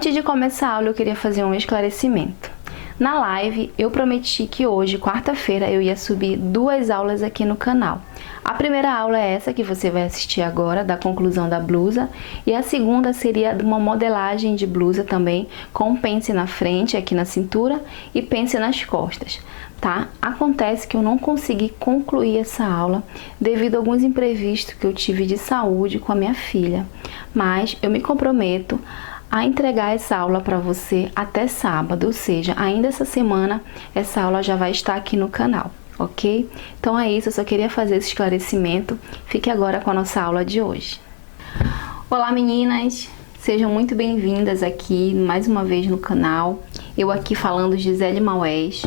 Antes de começar a aula, eu queria fazer um esclarecimento. Na live, eu prometi que hoje, quarta-feira, eu ia subir 2 aulas aqui no canal. A primeira aula é essa que você vai assistir agora, da conclusão da blusa, e a segunda seria uma modelagem de blusa também, com pence na frente, aqui na cintura, e pence nas costas, tá? Acontece que eu não consegui concluir essa aula devido a alguns imprevistos que eu tive de saúde com a minha filha, mas eu me comprometo a entregar essa aula para você até sábado, ou seja, ainda essa semana essa aula já vai estar aqui no canal, ok? Então é isso, eu só queria fazer esse esclarecimento. Fique agora com a nossa aula de hoje. Olá meninas, sejam muito bem-vindas aqui mais uma vez no canal. Eu aqui falando Gisele Maués.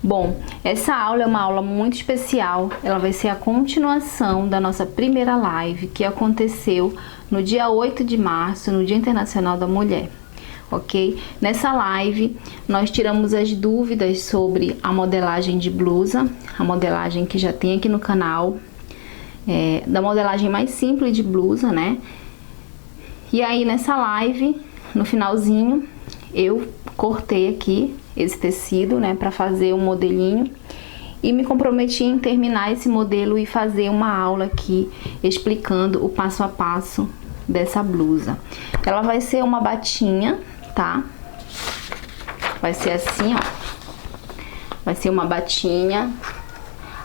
Bom, essa aula é uma aula muito especial, ela vai ser a continuação da nossa primeira live que aconteceu no dia 8 de março, no Dia Internacional da Mulher, ok? Nessa live, nós tiramos as dúvidas sobre a modelagem de blusa, a modelagem que já tem aqui no canal, da modelagem mais simples de blusa, né? E aí, nessa live, no finalzinho, eu cortei aqui esse tecido, né, para fazer um modelinho e me comprometi em terminar esse modelo e fazer uma aula aqui explicando o passo a passo dessa blusa. Ela vai ser uma batinha, tá? Vai ser assim, ó. Vai ser uma batinha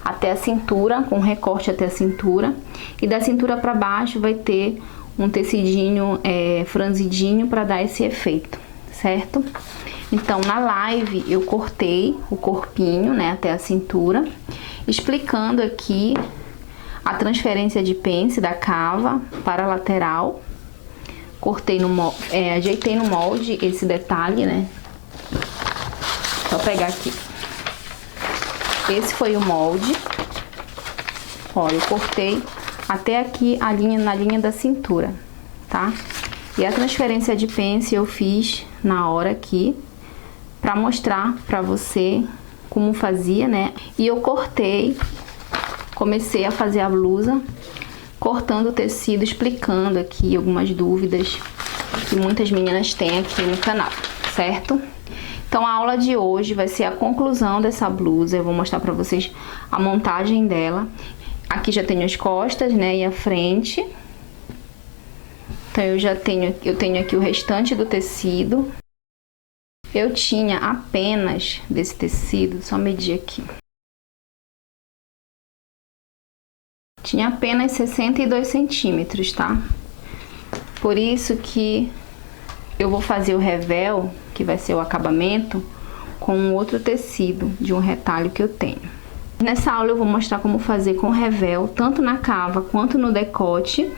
até a cintura, com recorte até a cintura. E da cintura para baixo vai ter um tecidinho franzidinho para dar esse efeito, certo? Então, na live, eu cortei o corpinho, né, até a cintura, explicando aqui a transferência de pence da cava para a lateral. Cortei ajeitei no molde esse detalhe, né? Só pegar aqui. Esse foi o molde. Olha, eu cortei até aqui na linha da cintura, tá? E a transferência de pence eu fiz na hora aqui, para mostrar para você como fazia, né? E eu comecei a fazer a blusa, cortando o tecido, explicando aqui algumas dúvidas que muitas meninas têm aqui no canal, certo? Então, a aula de hoje vai ser a conclusão dessa blusa. Eu vou mostrar para vocês a montagem dela. Aqui já tenho as costas, né? E a frente. Então, eu tenho aqui o restante do tecido. Eu tinha apenas desse tecido, só medir aqui. Tinha apenas 62 centímetros, tá? Por isso que eu vou fazer o revel, que vai ser o acabamento, com outro tecido de um retalho que eu tenho. Nessa aula eu vou mostrar como fazer com revel, tanto na cava quanto no decote,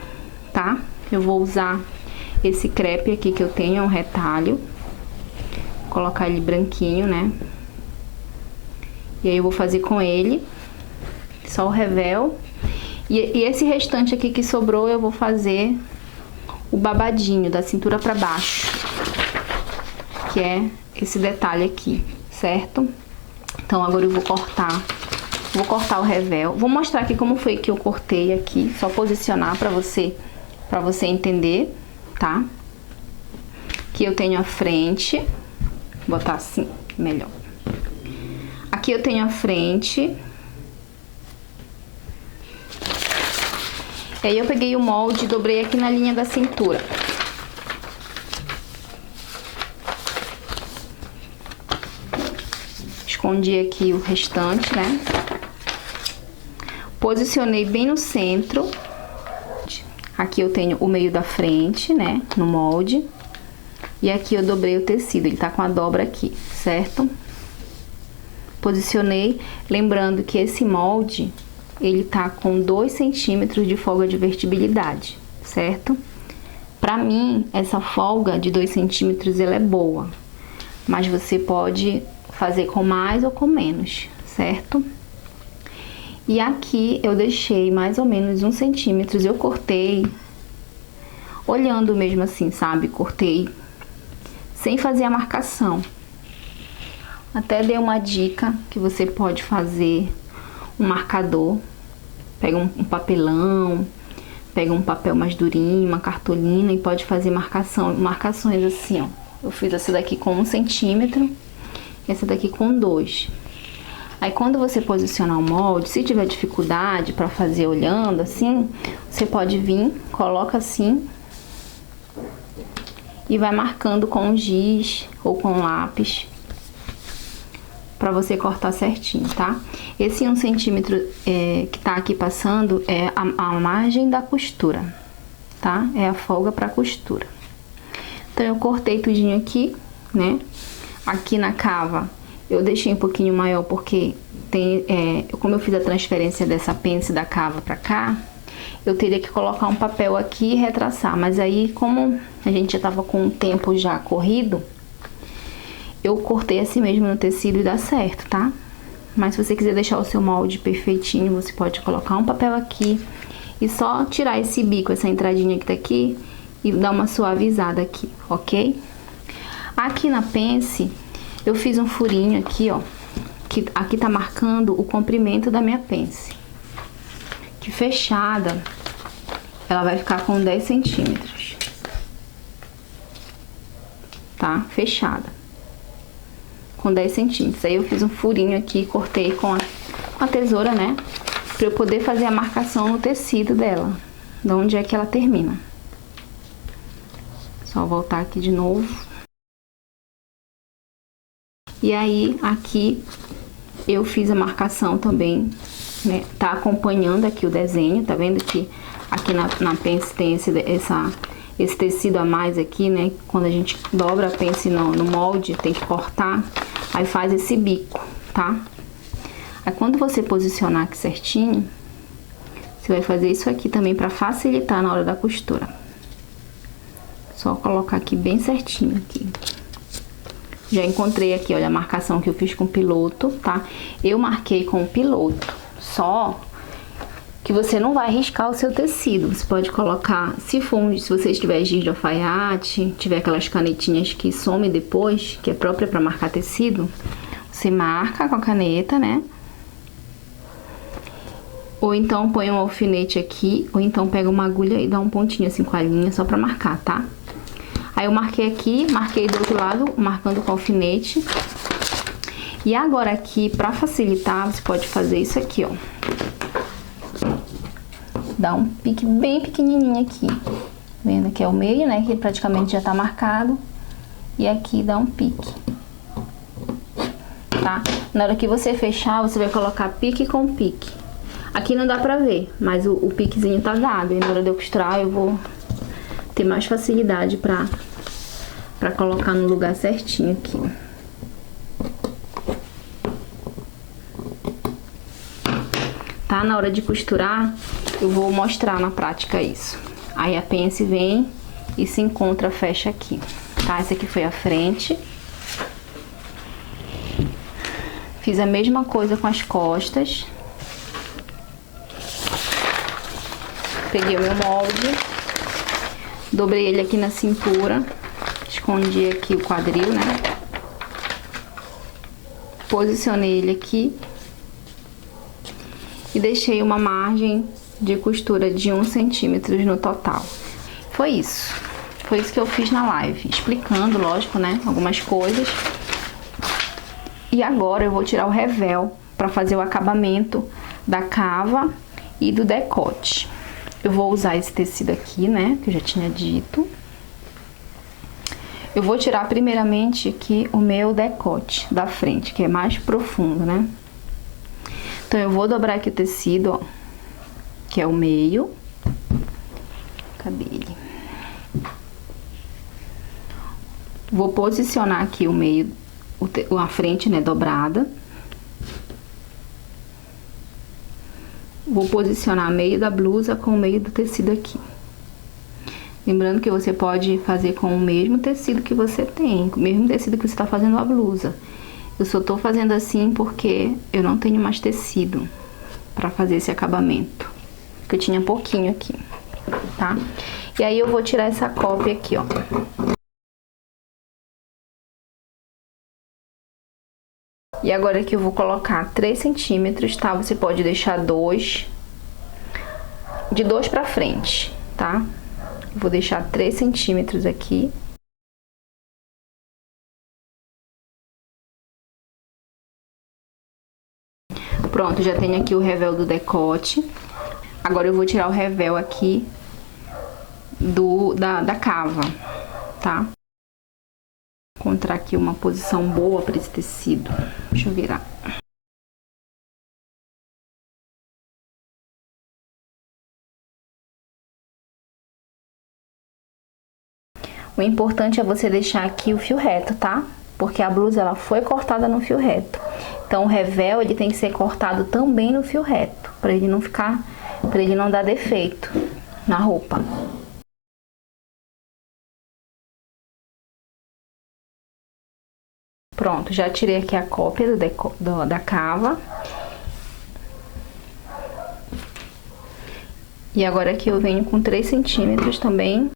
tá? Eu vou usar esse crepe aqui que eu tenho, é um retalho. Colocar ele branquinho, né? E aí eu vou fazer com ele só o revel. E esse restante aqui que sobrou eu vou fazer o babadinho da cintura pra baixo, que é esse detalhe aqui, certo? Então agora eu vou cortar o revel. Vou mostrar aqui como foi que eu cortei aqui, só posicionar pra você entender, tá? Aqui eu tenho a frente. Vou botar assim, melhor. Aqui eu tenho a frente. E aí eu peguei o molde e dobrei aqui na linha da cintura. Escondi aqui o restante, né? Posicionei bem no centro. Aqui eu tenho o meio da frente, né? No molde. E aqui eu dobrei o tecido, ele tá com a dobra aqui, certo? Posicionei, lembrando que esse molde, ele tá com 2 centímetros de folga de vertibilidade, certo? Pra mim, essa folga de 2 centímetros, ela é boa. Mas você pode fazer com mais ou com menos, certo? E aqui eu deixei mais ou menos 1 centímetro, eu cortei, olhando mesmo assim, sabe? Cortei sem fazer a marcação. Até dei uma dica que você pode fazer um marcador. Pega um papelão, pega um papel mais durinho, uma cartolina e pode fazer marcações assim, ó. Eu fiz essa daqui com 1 centímetro, essa daqui com 2. Aí quando você posicionar o molde, se tiver dificuldade para fazer olhando assim, você pode vir, coloca assim e vai marcando com giz ou com lápis para você cortar certinho, tá? Esse 1 centímetro que tá aqui passando é a margem da costura, tá? É a folga para costura. Então eu cortei tudinho aqui, né? Aqui na cava eu deixei um pouquinho maior porque como eu fiz a transferência dessa pence da cava pra cá, eu teria que colocar um papel aqui e retraçar. Mas aí, como a gente já tava com o tempo já corrido, eu cortei assim mesmo no tecido e dá certo, tá? Mas se você quiser deixar o seu molde perfeitinho, você pode colocar um papel aqui e só tirar esse bico, essa entradinha que tá aqui, e dar uma suavizada aqui, ok? Aqui na pence, eu fiz um furinho aqui, ó, que aqui tá marcando o comprimento da minha pence. Que fechada, ela vai ficar com 10 centímetros. Tá? Fechada. Com 10 centímetros. Aí eu fiz um furinho aqui, cortei com a tesoura, né? Pra eu poder fazer a marcação no tecido dela. De onde é que ela termina. Só voltar aqui de novo. E aí, aqui, eu fiz a marcação também, né? Tá acompanhando aqui o desenho, tá vendo que aqui na pence tem esse tecido a mais aqui, né? Quando a gente dobra a pence no molde, tem que cortar, aí faz esse bico, tá? Aí quando você posicionar aqui certinho, você vai fazer isso aqui também pra facilitar na hora da costura. Só colocar aqui bem certinho aqui. Já encontrei aqui, olha, a marcação que eu fiz com piloto, tá? Eu marquei com o piloto, só que você não vai riscar o seu tecido. Você pode colocar, se você tiver giz de alfaiate, tiver aquelas canetinhas que somem depois, que é própria para marcar tecido, você marca com a caneta, né? Ou então põe um alfinete aqui, ou então pega uma agulha e dá um pontinho assim com a linha, só pra marcar, tá? Aí eu marquei aqui, marquei do outro lado, marcando com alfinete. E agora aqui, pra facilitar, você pode fazer isso aqui, ó. Dá um pique bem pequenininho aqui. Vendo que é o meio, né, que praticamente já tá marcado. E aqui dá um pique. Tá? Na hora que você fechar, você vai colocar pique com pique. Aqui não dá pra ver, mas o piquezinho tá dado. E na hora de eu costurar, eu vou ter mais facilidade pra colocar no lugar certinho aqui. Tá? Na hora de costurar, eu vou mostrar na prática isso. Aí a pence vem e se encontra, fecha aqui. Tá? Essa aqui foi a frente. Fiz a mesma coisa com as costas. Peguei o meu molde, dobrei ele aqui na cintura, escondi aqui o quadril, né? Posicionei ele aqui e deixei uma margem de costura de 1 centímetro no total. Foi isso que eu fiz na live, explicando, lógico, né, algumas coisas. E agora eu vou tirar o revel para fazer o acabamento da cava e do decote. Eu vou usar esse tecido aqui, né, que eu já tinha dito. Eu vou tirar primeiramente aqui o meu decote da frente, que é mais profundo, né? Então, eu vou dobrar aqui o tecido, ó, que é o meio. Cadê ele? Vou posicionar aqui o meio, a frente, né, dobrada. Vou posicionar o meio da blusa com o meio do tecido aqui. Lembrando que você pode fazer com o mesmo tecido que você tem, o mesmo tecido que você tá fazendo a blusa. Eu só tô fazendo assim porque eu não tenho mais tecido pra fazer esse acabamento. Porque eu tinha pouquinho aqui, tá? E aí eu vou tirar essa cópia aqui, ó. E agora aqui eu vou colocar 3 centímetros, tá? Você pode deixar 2, de 2 pra frente, tá? Vou deixar 3 centímetros aqui. Pronto, já tenho aqui o revel do decote. Agora eu vou tirar o revel aqui da cava, tá? Encontrar aqui uma posição boa para esse tecido. Deixa eu virar. O importante é você deixar aqui o fio reto, tá? Porque a blusa ela foi cortada no fio reto. Então o revel ele tem que ser cortado também no fio reto, para ele não ficar, para ele não dar defeito na roupa. Pronto, já tirei aqui a cópia da cava. E agora aqui eu venho com 3 centímetros também.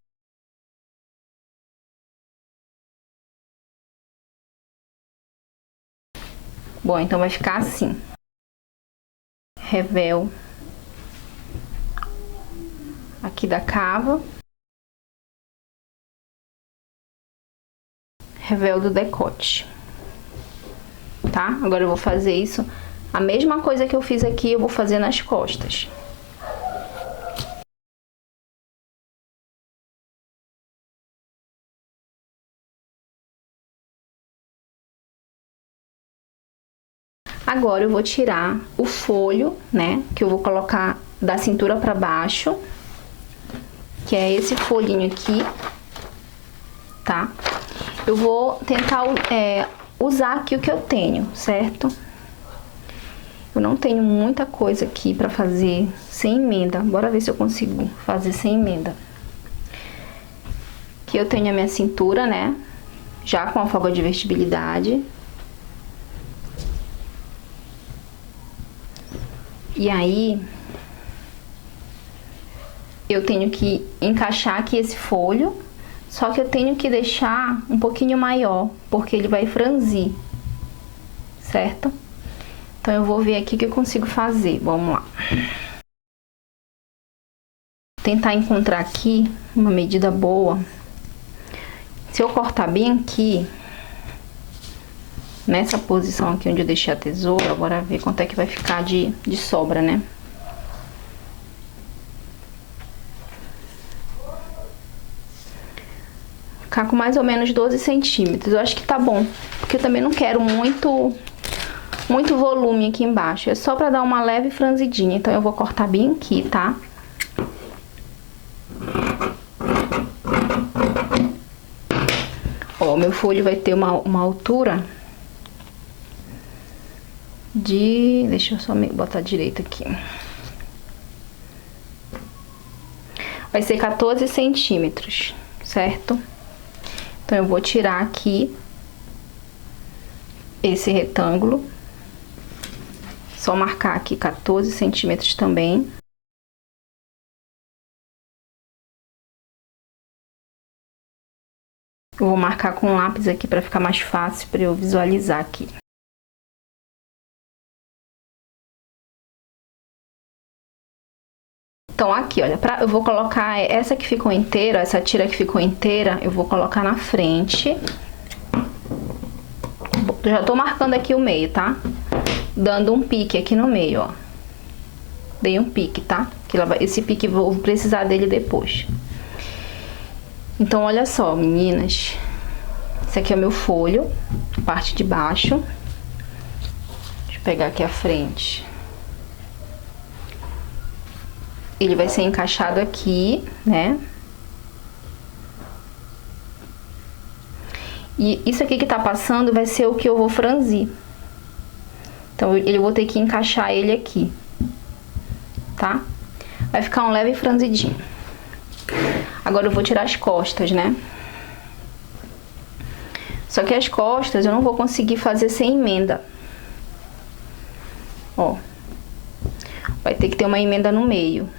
Bom, então vai ficar assim. Revel aqui da cava. Revel do decote. Tá? Agora eu vou fazer isso. A mesma coisa que eu fiz aqui, eu vou fazer nas costas. Agora eu vou tirar o folho, né, que eu vou colocar da cintura pra baixo, que é esse folhinho aqui, tá? Eu vou tentar usar aqui o que eu tenho, certo? Eu não tenho muita coisa aqui pra fazer sem emenda. Bora ver se eu consigo fazer sem emenda. Aqui eu tenho a minha cintura, né, já com a folga de vestibilidade. E aí, eu tenho que encaixar aqui esse folho, só que eu tenho que deixar um pouquinho maior, porque ele vai franzir, certo? Então, eu vou ver aqui o que eu consigo fazer, vamos lá. Tentar encontrar aqui uma medida boa. Se eu cortar bem aqui, nessa posição aqui onde eu deixei a tesoura, bora ver quanto é que vai ficar de sobra, né? Ficar com mais ou menos 12 centímetros. Eu acho que tá bom, porque eu também não quero muito volume aqui embaixo. É só pra dar uma leve franzidinha. Então, eu vou cortar bem aqui, tá? Ó, meu folho vai ter uma altura de... Deixa eu só botar direito aqui. Vai ser 14 centímetros, certo? Então, eu vou tirar aqui esse retângulo. Só marcar aqui 14 centímetros também. Eu vou marcar com lápis aqui para ficar mais fácil para eu visualizar aqui. Então, aqui, olha, eu vou colocar essa que ficou inteira, essa tira que ficou inteira, eu vou colocar na frente. Já tô marcando aqui o meio, tá? Dando um pique aqui no meio, ó. Dei um pique, tá? Esse pique eu vou precisar dele depois. Então, olha só, meninas. Esse aqui é o meu folho, parte de baixo. Deixa eu pegar aqui a frente. Ele vai ser encaixado aqui, né? E isso aqui que tá passando vai ser o que eu vou franzir. Então, eu vou ter que encaixar ele aqui, tá? Vai ficar um leve franzidinho. Agora, eu vou tirar as costas, né? Só que as costas eu não vou conseguir fazer sem emenda. Ó. Vai ter que ter uma emenda no meio.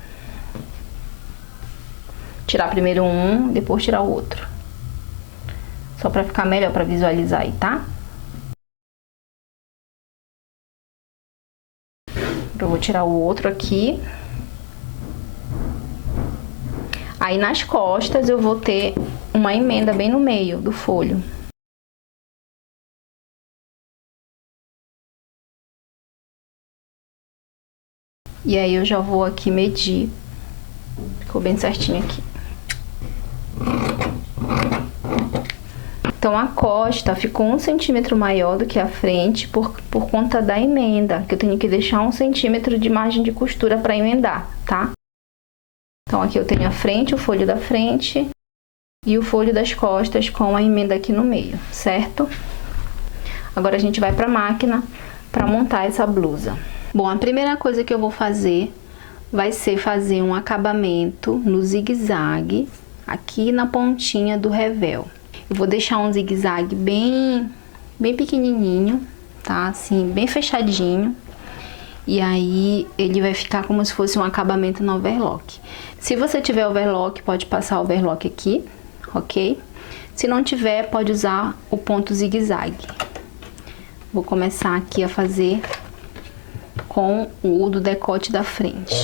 Tirar primeiro um, depois tirar o outro. Só pra ficar melhor pra visualizar aí, tá? Eu vou tirar o outro aqui. Aí, nas costas, eu vou ter uma emenda bem no meio do folho. E aí eu já vou aqui medir. Ficou bem certinho aqui. Então a costa ficou 1 centímetro maior do que a frente por conta da emenda, que eu tenho que deixar 1 centímetro de margem de costura para emendar, tá? Então aqui eu tenho a frente, o folho da frente e o folho das costas com a emenda aqui no meio, certo? Agora a gente vai para a máquina para montar essa blusa. Bom, a primeira coisa que eu vou fazer vai ser fazer um acabamento no zigue-zague aqui na pontinha do revel. Eu vou deixar um zigue-zague bem pequenininho, tá? Assim, bem fechadinho. E aí ele vai ficar como se fosse um acabamento no overlock. Se você tiver overlock, pode passar o overlock aqui, ok? Se não tiver, pode usar o ponto zigue-zague. Vou começar aqui a fazer com o do decote da frente.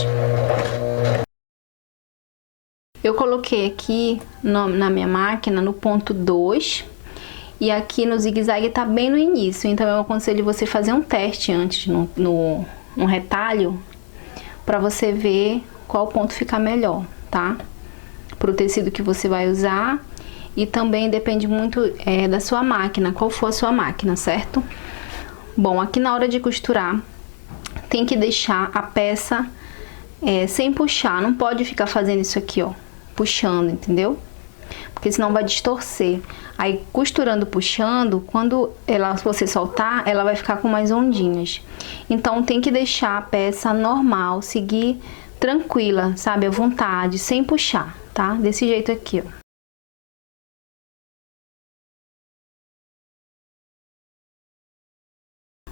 Eu coloquei aqui na minha máquina no ponto 2 e aqui no zigue-zague tá bem no início, então eu aconselho você fazer um teste antes no retalho para você ver qual ponto fica melhor, tá? Pro tecido que você vai usar e também depende muito da sua máquina, qual for a sua máquina, certo? Bom, aqui na hora de costurar tem que deixar a peça sem puxar, não pode ficar fazendo isso aqui, ó, puxando, entendeu? Porque senão vai distorcer. Aí costurando, puxando, quando você soltar, ela vai ficar com mais ondinhas. Então tem que deixar a peça normal, seguir tranquila, sabe, à vontade, sem puxar, tá? Desse jeito aqui, ó.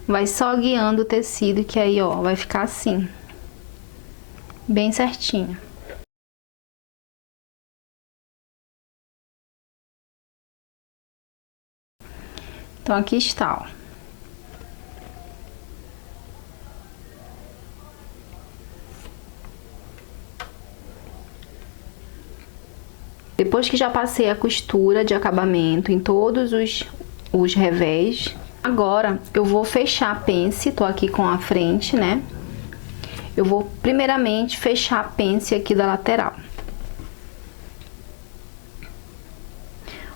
Vai só guiando o tecido, que aí, ó, vai ficar assim, bem certinho. Então, aqui está, ó. Depois que já passei a costura de acabamento em todos os revés, agora eu vou fechar a pence, tô aqui com a frente, né? Eu vou primeiramente fechar a pence aqui da lateral.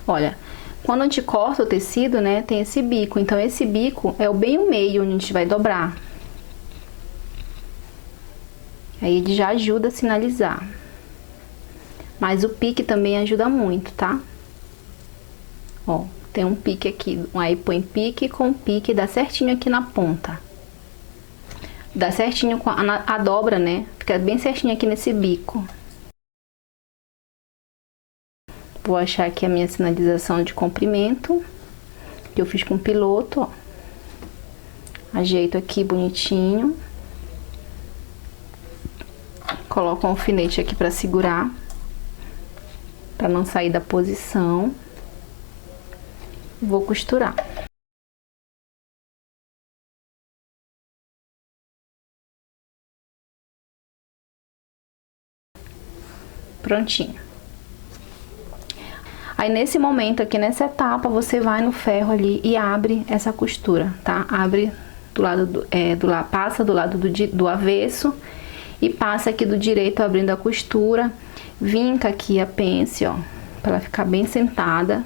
Olha, quando a gente corta o tecido, né, tem esse bico. Então, esse bico é o bem o meio onde a gente vai dobrar. Aí ele já ajuda a sinalizar. Mas o pique também ajuda muito, tá? Ó, tem um pique aqui. Aí põe pique com pique, dá certinho aqui na ponta. Dá certinho com a dobra, né? Fica bem certinho aqui nesse bico. Vou achar aqui a minha sinalização de comprimento, que eu fiz com piloto, ó. Ajeito aqui bonitinho. Coloco um alfinete aqui pra segurar, pra não sair da posição. Vou costurar. Prontinho. Aí, nesse momento aqui, nessa etapa, você vai no ferro ali e abre essa costura, tá? Abre do lado passa do lado do avesso e passa aqui do direito abrindo a costura. Vinca aqui a pence, ó, pra ela ficar bem sentada,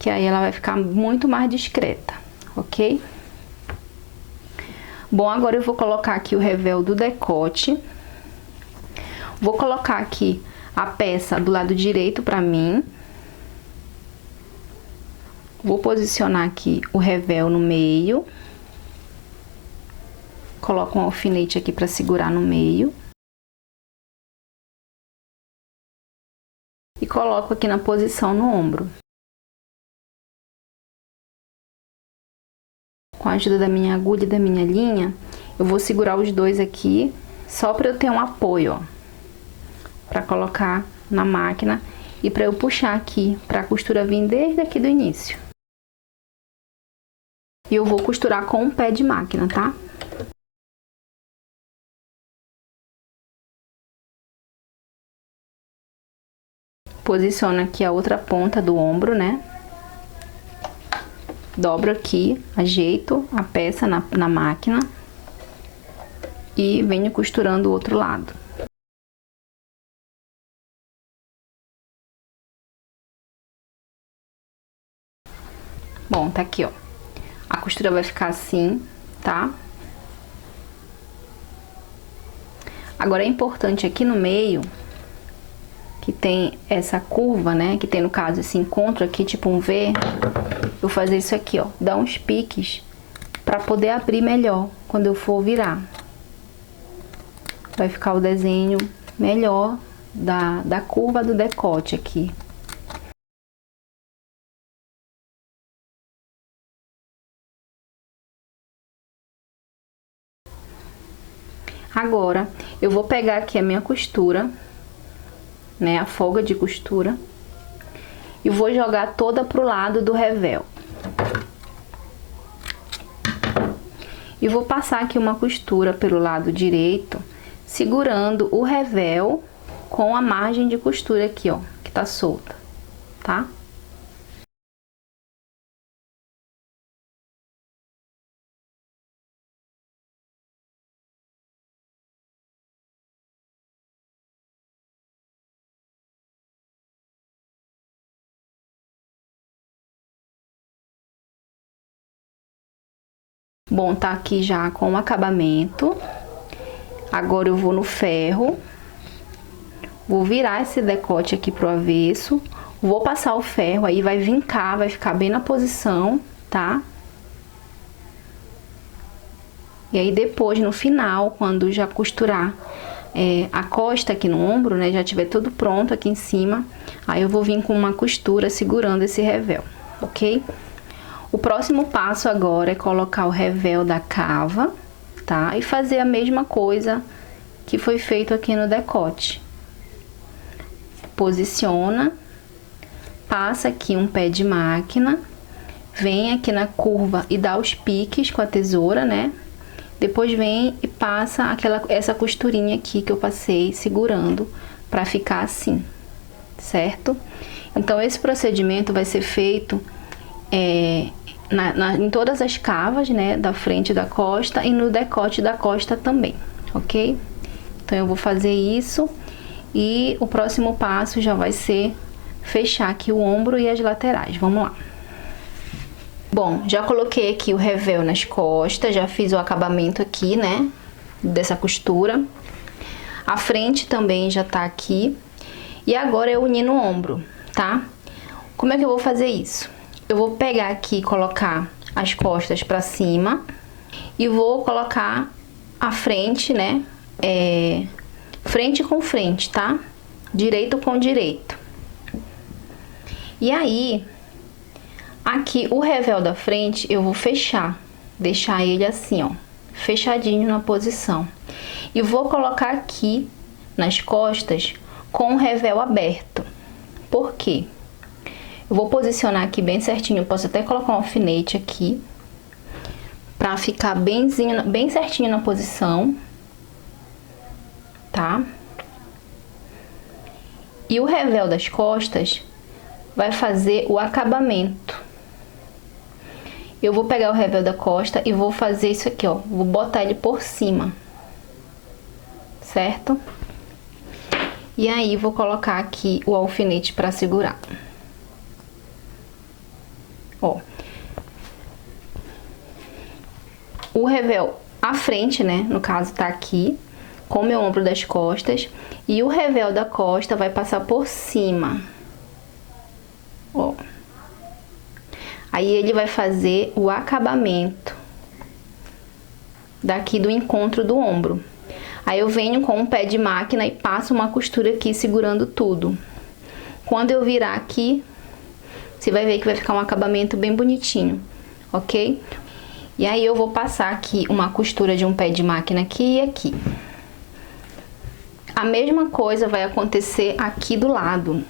que aí ela vai ficar muito mais discreta, ok? Bom, agora eu vou colocar aqui o revel do decote. Vou colocar aqui a peça do lado direito pra mim. Vou posicionar aqui o revel no meio. Coloco um alfinete aqui pra segurar no meio. E coloco aqui na posição no ombro. Com a ajuda da minha agulha e da minha linha, eu vou segurar os dois aqui, só pra eu ter um apoio, ó. Pra colocar na máquina e pra eu puxar aqui, pra costura vir desde aqui do início. E eu vou costurar com um pé de máquina, tá? Posiciono aqui a outra ponta do ombro, né? Dobro aqui, ajeito a peça na máquina. e venho costurando o outro lado. Bom, tá aqui, ó. A costura vai ficar assim, tá? Agora é importante aqui no meio, que tem essa curva, né? Que tem, no caso, esse encontro aqui, tipo um V. Eu fazer isso aqui, ó. Dar uns piques pra poder abrir melhor quando eu for virar. Vai ficar o desenho melhor da curva do decote aqui. Agora, eu vou pegar aqui a minha costura, né, a folga de costura, e vou jogar toda pro lado do revel. E vou passar aqui uma costura pelo lado direito, segurando o revel com a margem de costura aqui, ó, que tá solta, tá? Bom, tá aqui já com o acabamento. Agora eu vou no ferro, vou virar esse decote aqui pro avesso, vou passar o ferro, aí vai vincar, vai ficar bem na posição, tá? E aí depois, no final, quando já costurar a costa aqui no ombro, né, já tiver tudo pronto aqui em cima, aí eu vou vir com uma costura segurando esse revel, ok? O próximo passo agora é colocar o revel da cava, tá? E fazer a mesma coisa que foi feito aqui no decote. Posiciona, passa aqui um pé de máquina, vem aqui na curva e dá os piques com a tesoura, né? Depois vem e passa essa costurinha aqui que eu passei segurando pra ficar assim, certo? Então, esse procedimento vai ser feito em todas as cavas, né, da frente da costa e no decote da costa também, ok? Então, eu vou fazer isso e o próximo passo já vai ser fechar aqui o ombro e as laterais. Vamos lá. Bom, já coloquei aqui o revel nas costas, já fiz o acabamento aqui, né, dessa costura. A frente também já tá aqui. E agora eu uni no ombro, tá? Como é que eu vou fazer isso? Eu vou pegar aqui e colocar as costas pra cima e vou colocar a frente, né? Frente com frente, tá? Direito com direito. E aí, aqui o revel da frente eu vou fechar, deixar ele assim, ó, fechadinho na posição. E vou colocar aqui nas costas com o revel aberto. Por quê? Eu vou posicionar aqui bem certinho, eu posso até colocar um alfinete aqui, pra ficar bem certinho na posição, tá? E o revel das costas vai fazer o acabamento. Eu vou pegar o revel da costa e vou fazer isso aqui, ó, vou botar ele por cima, certo? E aí, vou colocar aqui o alfinete pra segurar. Ó, o revel à frente, né, no caso tá aqui, com o meu ombro das costas, e o revel da costa vai passar por cima, ó. Aí ele vai fazer o acabamento daqui do encontro do ombro. Aí eu venho com um pé de máquina e passo uma costura aqui segurando tudo. Quando eu virar aqui, você vai ver que vai ficar um acabamento bem bonitinho, ok? E aí eu vou passar aqui uma costura de um pé de máquina aqui e aqui. A mesma coisa vai acontecer aqui do lado,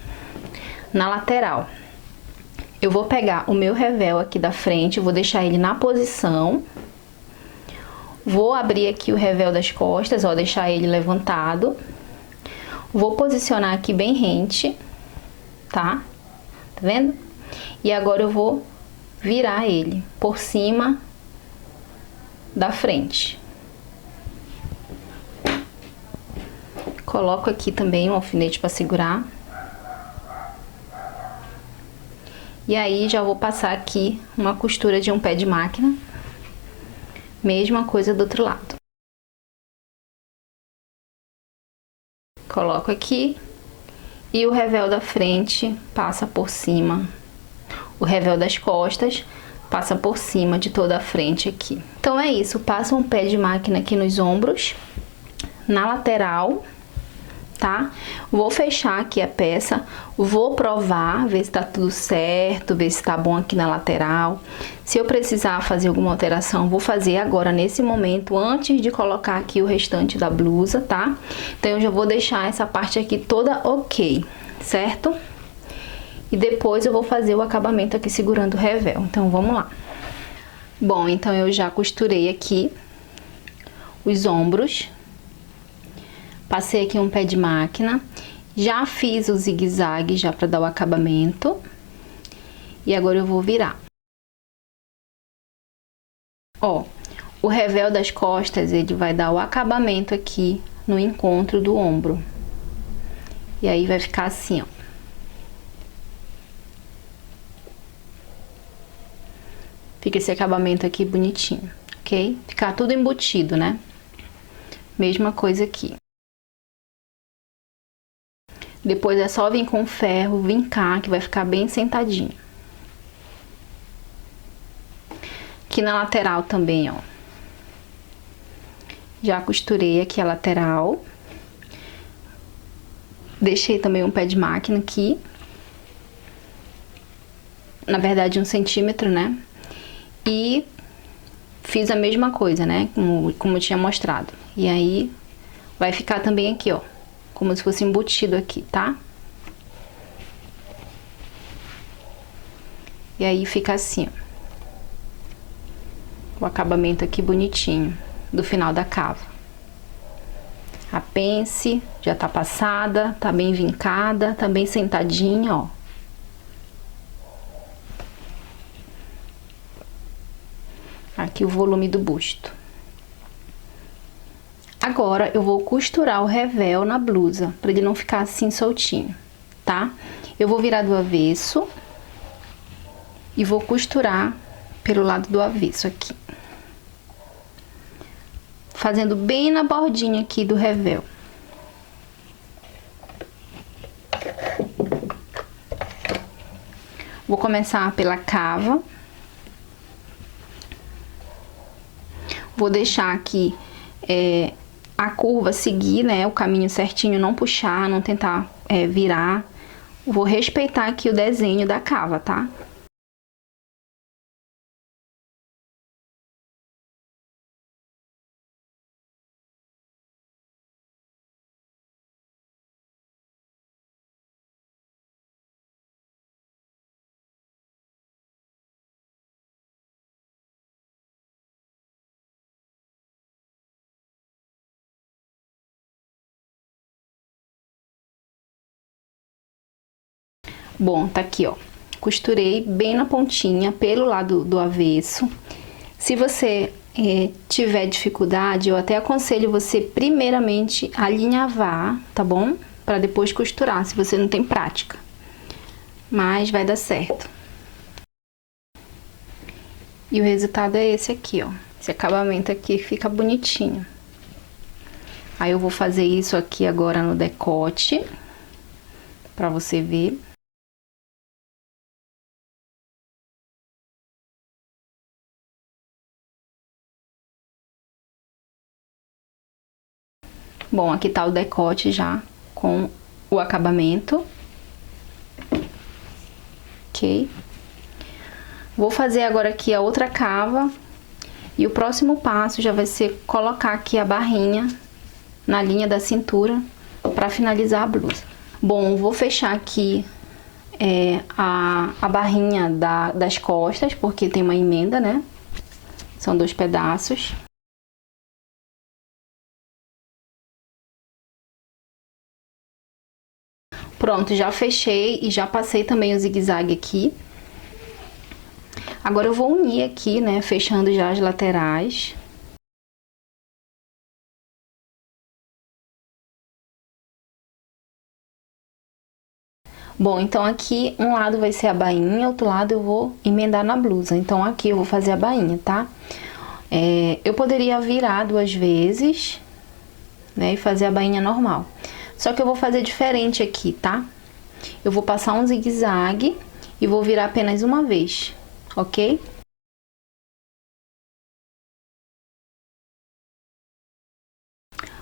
na lateral. Eu vou pegar o meu revel aqui da frente, vou deixar ele na posição. Vou abrir aqui o revel das costas, ó, deixar ele levantado. Vou posicionar aqui bem rente, tá? Tá vendo? E agora eu vou virar ele por cima da frente. Coloco aqui também um alfinete para segurar. E aí, já vou passar aqui uma costura de um pé de máquina. Mesma coisa do outro lado. Coloco aqui. E o revel da frente passa por cima. O revel das costas passa por cima de toda a frente aqui. Então é isso, passa um pé de máquina aqui nos ombros, na lateral, tá? Vou fechar aqui a peça, vou provar, ver se tá tudo certo, ver se tá bom aqui na lateral. Se eu precisar fazer alguma alteração, vou fazer agora nesse momento, antes de colocar aqui o restante da blusa, tá? Então eu já vou deixar essa parte aqui toda ok, certo? E depois eu vou fazer o acabamento aqui segurando o revel. Então, vamos lá. Bom, então eu já costurei aqui os ombros. Passei aqui um pé de máquina. Já fiz o zigue-zague já para dar o acabamento. E agora eu vou virar. Ó, o revel das costas, ele vai dar o acabamento aqui no encontro do ombro. E aí vai ficar assim, ó. Fica esse acabamento aqui bonitinho, ok? Ficar tudo embutido, né? Mesma coisa aqui. Depois é só vir com o ferro, vincar, que vai ficar bem sentadinho. Aqui na lateral também, ó. Já costurei aqui a lateral. Deixei também um pé de máquina aqui. Na verdade, 1 centímetro, né? E fiz a mesma coisa, né? Como eu tinha mostrado. E aí, vai ficar também aqui, ó. Como se fosse embutido aqui, tá? E aí, fica assim, ó. O acabamento aqui bonitinho, do final da cava. A pence já tá passada, tá bem vincada, tá bem sentadinha, ó. Aqui o volume do busto. Agora, eu vou costurar o revel na blusa, para ele não ficar assim soltinho, tá? Eu vou virar do avesso e vou costurar pelo lado do avesso aqui. Fazendo bem na bordinha aqui do revel. Vou começar pela cava. Vou deixar aqui a curva seguir, né, o caminho certinho, não puxar, não tentar virar. Vou respeitar aqui o desenho da cava, tá? Bom, tá aqui, ó. Costurei bem na pontinha, pelo lado do avesso. Se você tiver dificuldade, eu até aconselho você primeiramente alinhavar, tá bom? Pra depois costurar, se você não tem prática. Mas vai dar certo. E o resultado é esse aqui, ó. Esse acabamento aqui fica bonitinho. Aí eu vou fazer isso aqui agora no decote, pra você ver. Bom, aqui tá o decote já com o acabamento. Ok? Vou fazer agora aqui a outra cava. E o próximo passo já vai ser colocar aqui a barrinha na linha da cintura pra finalizar a blusa. Bom, vou fechar aqui a barrinha das costas, porque tem uma emenda, né? São 2 pedaços. Pronto, já fechei e já passei também o zigue-zague aqui. Agora eu vou unir aqui, né, fechando já as laterais. Bom, então aqui um lado vai ser a bainha, outro lado eu vou emendar na blusa. Então aqui eu vou fazer a bainha, tá? Eu poderia virar 2 vezes, né, e fazer a bainha normal. Só que eu vou fazer diferente aqui, tá? Eu vou passar um zigue-zague e vou virar apenas uma vez, ok?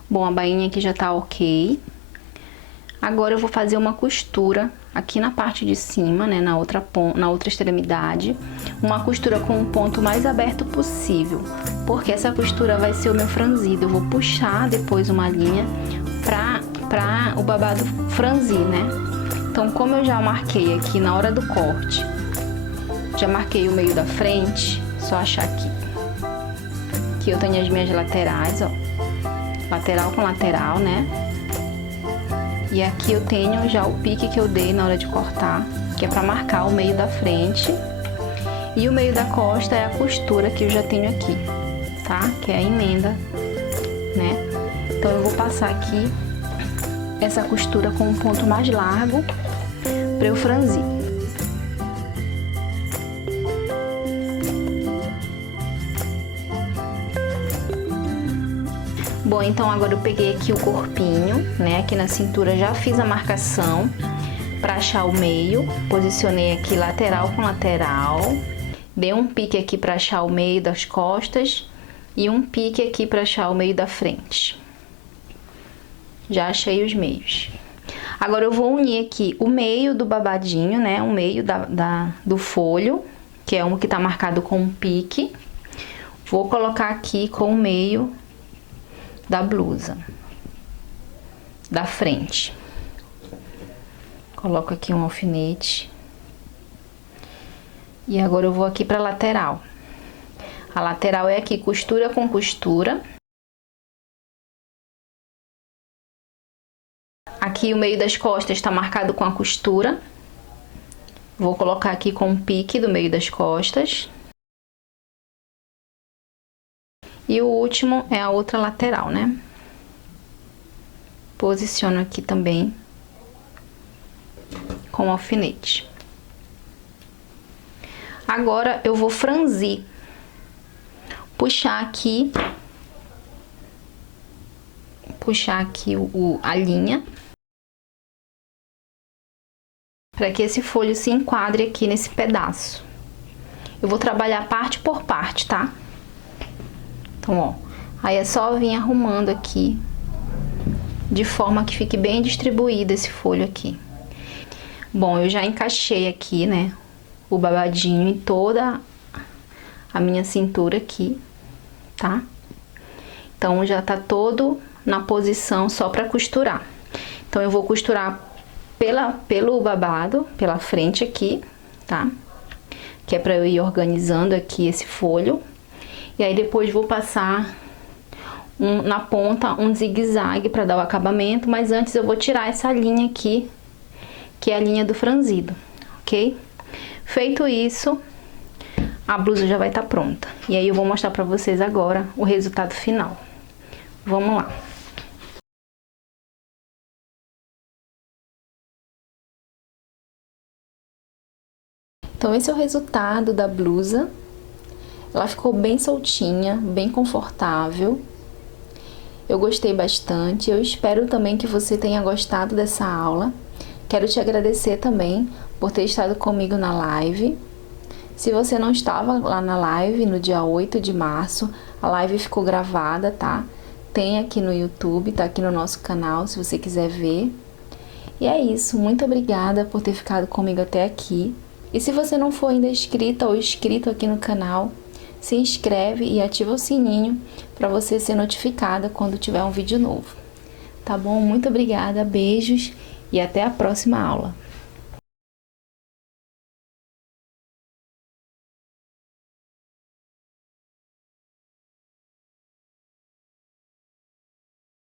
Bom, a bainha aqui já tá ok. Agora eu vou fazer uma costura aqui na parte de cima, né, na outra extremidade. Uma costura com o ponto mais aberto possível, porque essa costura vai ser o meu franzido. Eu vou puxar depois uma linha pra o babado franzir, né? Então, como eu já marquei aqui na hora do corte, já marquei o meio da frente, só achar aqui. Aqui eu tenho as minhas laterais, ó. Lateral com lateral, né? E aqui eu tenho já o pique que eu dei na hora de cortar, que é pra marcar o meio da frente. E o meio da costa é a costura que eu já tenho aqui, tá? Que é a emenda, né? Então eu vou passar aqui essa costura com um ponto mais largo pra eu franzir. Bom, então agora eu peguei aqui o corpinho, né? Aqui na cintura já fiz a marcação para achar o meio. Posicionei aqui lateral com lateral. Dei um pique aqui para achar o meio das costas e um pique aqui para achar o meio da frente. Já achei os meios. Agora eu vou unir aqui o meio do babadinho, né? O meio do folho, que é um que tá marcado com um pique. Vou colocar aqui com o meio da blusa, da frente. Coloco aqui um alfinete. E agora eu vou aqui pra lateral. A lateral é aqui, costura com costura. Aqui o meio das costas tá marcado com a costura. Vou colocar aqui com um pique do meio das costas. E o último é a outra lateral, né? Posiciono aqui também com alfinete. Agora eu vou franzir. Puxar aqui a linha. Para que esse folho se enquadre aqui nesse pedaço. Eu vou trabalhar parte por parte, tá? Então, ó, aí é só vir arrumando aqui, de forma que fique bem distribuído esse folho aqui. Bom, eu já encaixei aqui, né, o babadinho em toda a minha cintura aqui, tá? Então, já tá todo na posição só pra costurar. Então, eu vou costurar pelo babado, pela frente aqui, tá? Que é pra eu ir organizando aqui esse folho. E aí depois vou passar na ponta um zigue-zague para dar o acabamento, mas antes eu vou tirar essa linha aqui, que é a linha do franzido, ok? Feito isso, a blusa já vai estar pronta. E aí eu vou mostrar para vocês agora o resultado final. Vamos lá. Então esse é o resultado da blusa. Ela ficou bem soltinha, bem confortável. Eu gostei bastante. Eu espero também que você tenha gostado dessa aula. Quero te agradecer também por ter estado comigo na live. Se você não estava lá na live no dia 8 de março, a live ficou gravada, tá? Tem aqui no YouTube, tá aqui no nosso canal, se você quiser ver. E é isso. Muito obrigada por ter ficado comigo até aqui. E se você não for ainda inscrita ou inscrito aqui no canal, se inscreve e ativa o sininho para você ser notificada quando tiver um vídeo novo. Tá bom? Muito obrigada, beijos e até a próxima aula.